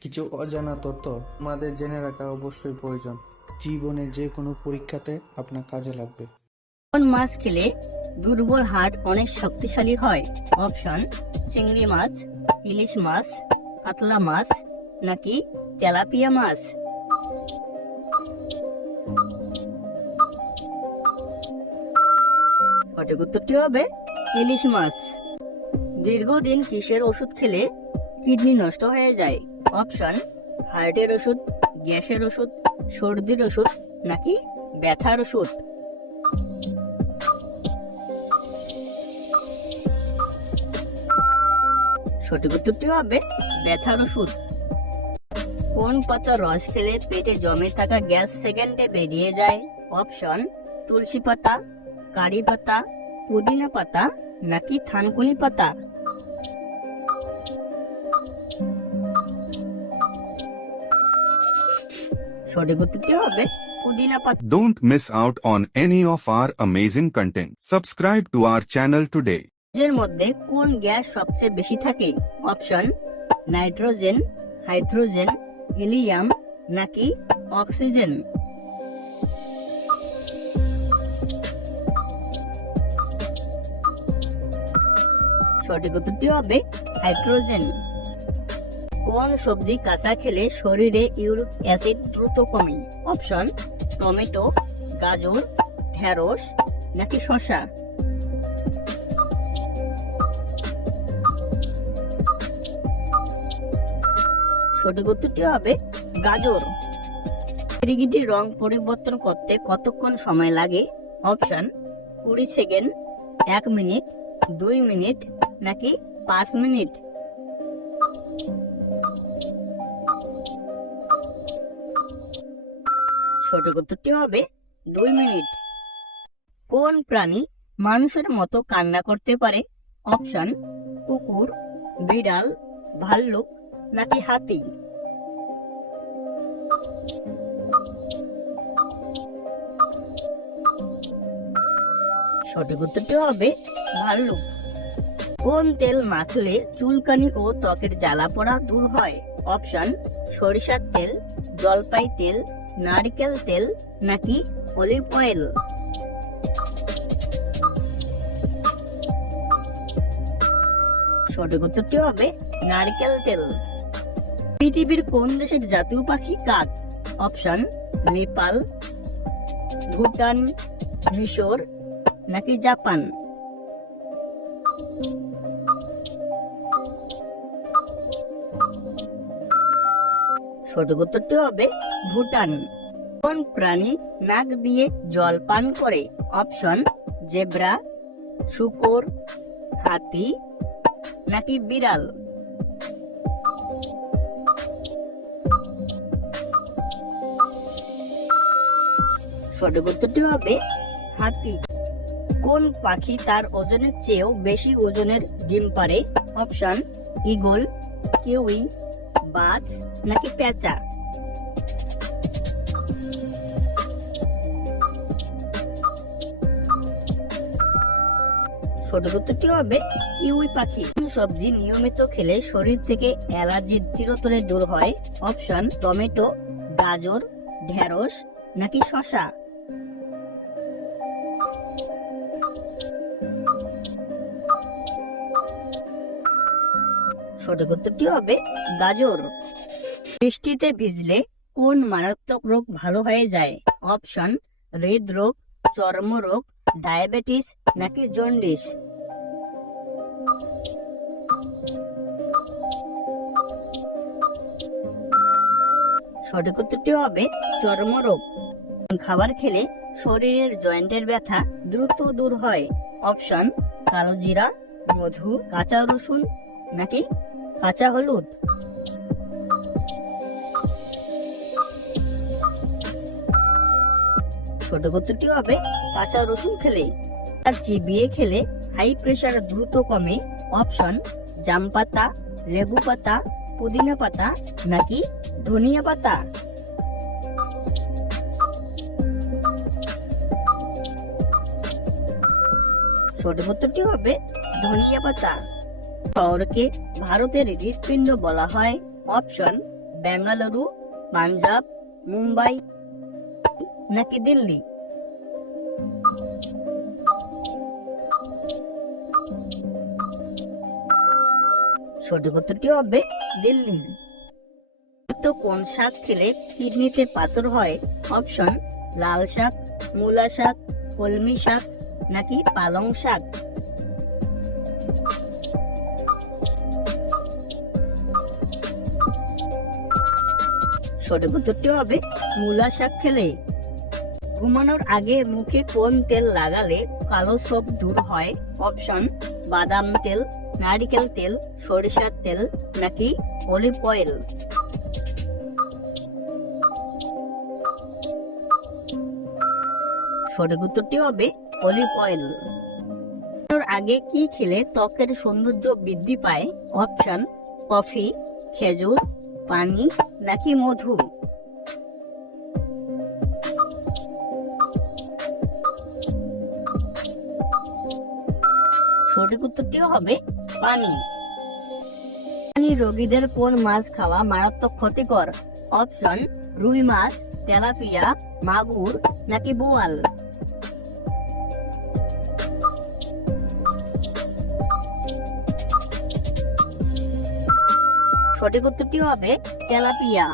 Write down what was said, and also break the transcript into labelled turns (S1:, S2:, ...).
S1: কিছু অজানা তথ্য আমাদের জেনে রাখা অবশ্যই প্রয়োজন। জীবনে যে কোনো পরীক্ষাতে আপনার কাজে লাগবে।
S2: কোন মাছ খেলে দুর্বল হাড় অনেক শক্তিশালী হয়? অপশন, চিংড়ি মাছ, ইলিশ মাছ, কাতলা মাছ, নাকি তেলাপিয়া মাছ? সঠিক উত্তরটি হবে ইলিশ মাছ। দীর্ঘদিন কিসের ওষুধ খেলে কিডনি নষ্ট হয়ে যায়। অপশন, হার্টের ওষুধ, গ্যাসের ওষুধ, সর্দির ওষুধ, নাকি ব্যথার ওষুধ? সঠিক উত্তরটি হবে, ব্যথার ওষুধ। কোন পাতার রস খেলে পেটে জমে থাকা গ্যাস সেকেন্ডে বেরিয়ে যায়? অপশন, তুলসী পাতা, কারি পাতা, পুদিনা পাতা, নাকি থানকুনি পাতা? সঠিক উত্তরটি হবে পুদিনা পাতা
S3: Don't miss out on any of our amazing content. Subscribe to our channel today.
S2: এর মধ্যে কোন গ্যাস সবচেয়ে বেশি থাকে অপশন নাইট্রোজেন হাইড্রোজেন হিলিয়াম নাকি অক্সিজেন সঠিক উত্তরটি হবে হাইড্রোজেন কোন সবজি কাঁচা খেলে শরীরে ইউরিক অ্যাসিড দ্রুত কমে। অপশন, টমেটো, গাজর, ঢেঁড়স নাকি শসা। সঠিক উত্তরটি হবে গাজর। গিরগিটির রং পরিবর্তন করতে কতক্ষণ সময় লাগে? অপশন, কুড়ি সেকেন্ড, এক মিনিট, দুই মিনিট নাকি পাঁচ মিনিট? সঠিক উত্তরটি হবে দুই মিনিট। কোন প্রাণী মানুষের মতো কান্না করতে পারে? অপশন, কুকুর, বিড়াল, ভাল্লুক নাকি হাতি? সঠিক উত্তরটি হবে ভাল্লুক। কোন তেল মাখলে চুলকানি ও ত্বকের জ্বালা পোড়া দূর হয়? অপশন, সরিষার তেল, জলপাই তেল নারকেল তেল নাকি অলিভ অয়েল? সঠিক উত্তরটি হবে নারকেল তেল। পৃথিবীর কোন দেশের জাতীয় পাখি কাক? অপশন, নেপাল, ভুটান, মিশর নাকি জাপান? সঠিক উত্তরটি হবে ভুটান। কোন প্রাণী নাক দিয়ে জল পান করে? অপশন, জেব্রা, শুকর, হাতি নাকি বিড়াল? সঠিক উত্তরটি হবে হাতি। কোন পাখি তার ওজনের চেয়েও বেশি ওজনের ডিম পারে অপশন ইগল কিউই, বাজ নাকি পেঁচা উত্তরটি হবে? ইউই পাখি। সবজি নিয়মিত খেলে শরীর থেকে অ্যালার্জি চিরতরে দূর হয়। অপশন, টমেটো, গাজর, ঢেঁড়স নাকি শসা। সঠিক উত্তরটি হবে? গাজর। বৃষ্টিতে ভিজলে কোন মারাত্মক রোগ ভালো হয়ে যায়? অপশন, হৃদরোগ, চর্মরোগ ডায়াবেটিস নাকি জন্ডিস? সঠিক উত্তরটি হবে চর্মরোগ। খাবার খেলে শরীরের জয়েন্টের ব্যথা দ্রুত দূর হয়। অপশন, কালো জিরা, মধু, কাঁচা রসুন নাকি কাঁচা হলুদ। ছোট উত্তরটি হবে, কাঁচা রসুন খেলে আর চিবিয়ে খেলে হাই প্রেশার দ্রুত কমে অপশন জাম পাতা, লেবু পাতা, পুদিনা পাতা নাকি ধনিয়া পাতা। সঠিক হবে ধনিয়া পাতা। শহরকে ভারতের হৃৎপিণ্ড বলা হয় অপশন বেঙ্গালুরু পাঞ্জাব, মুম্বাই নাকি দিল্লি? সঠিক উত্তরটি হবে? দিল্লি। তো কোন শাক খেলে কিডনিতে পাথর হয়? অপশন, লাল শাক, মূলা শাক, কলমি শাক নাকি পালং শাক? সঠিক উত্তরটি হবে মূলা শাক খেলে। ঘুমানোর আগে মুখে কোন তেল লাগালে কালো সব দূর হয়? অপশন, বাদাম তেল, নারিকেল তেল, সরিষার তেল নাকি অলিভ অয়েল? সঠিক উত্তরটি হবে অলিভ অয়েল। আগে কি খেলে ত্বকের সৌন্দর্য বৃদ্ধি পায়? অপশন, কফি, খেজুর, পানি নাকি মধু? সঠিক উত্তরটি হবে পানি। পানি রোগীদের কোন মাছ খাওয়া মারাত্মক ক্ষতিকর? অপশন, রুই মাছ, তেলাপিয়া, মাগুর নাকি বোয়াল? সঠিক উত্তরটি হবে তেলাপিয়া।